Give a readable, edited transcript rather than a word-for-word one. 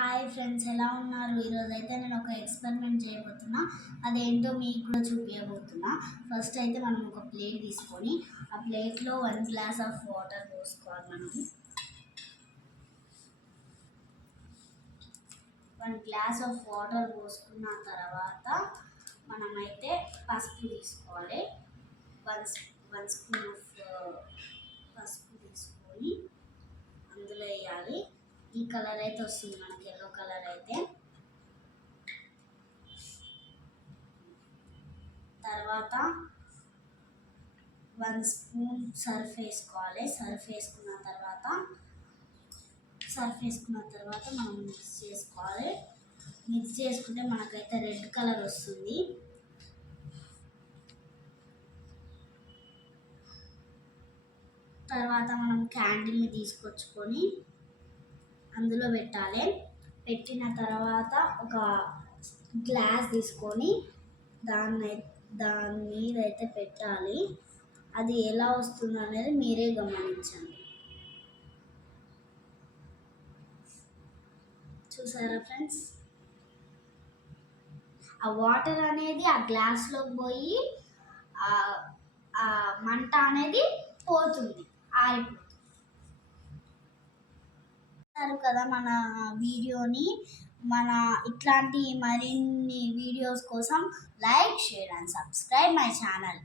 Hi friends, ఎలా ఉన్నారు? ఈరోజు అయితే నేను ఒక ఎక్స్పెరిమెంట్ చేయబోతున్నా. అదేంటో మీకు కూడా చూపించబోతున్నా. ఫస్ట్ అయితే మనం ఒక ప్లేట్ తీసుకొని ఆ ప్లేట్లో 1 గ్లాస్ ఆఫ్ వాటర్ పోసుకోవాలి. మనం 1 గ్లాస్ ఆఫ్ వాటర్ పోసుకున్న తర్వాత మనమైతే పసుపు తీసుకోవాలి. వన్ స్పూన్ ఆఫ్ పసుపు తీసుకొని అందులో వేయాలి. ఈ కలర్ అయితే వస్తుంది మనకి, ఎల్లో కలర్ అయితే. తర్వాత 1 స్పూన్ సర్ఫ్ వేసుకోవాలి. సర్ఫ్ వేసుకున్న తర్వాత మనం మిక్స్ చేసుకోవాలి. మిక్స్ చేసుకుంటే మనకైతే రెడ్ కలర్ వస్తుంది. తర్వాత మనం క్యాండిల్ని తీసుకొచ్చుకొని అందులో పెట్టాలి. పెట్టిన తర్వాత ఒక గ్లాస్ తీసుకొని దాని మీద అయితే పెట్టాలి. అది ఎలా వస్తుందో అనేది మీరే గమనించండి. చూసారా ఫ్రెండ్స్? ఆ వాటర్ అనేది ఆ గ్లాస్లోకి పోయి ఆ మంట అనేది పోతుంది, ఆరిపోతుంది. కదా మన వీడియోని. ఇట్లాంటి మరిన్ని వీడియోస్ కోసం like, share and subscribe my channel.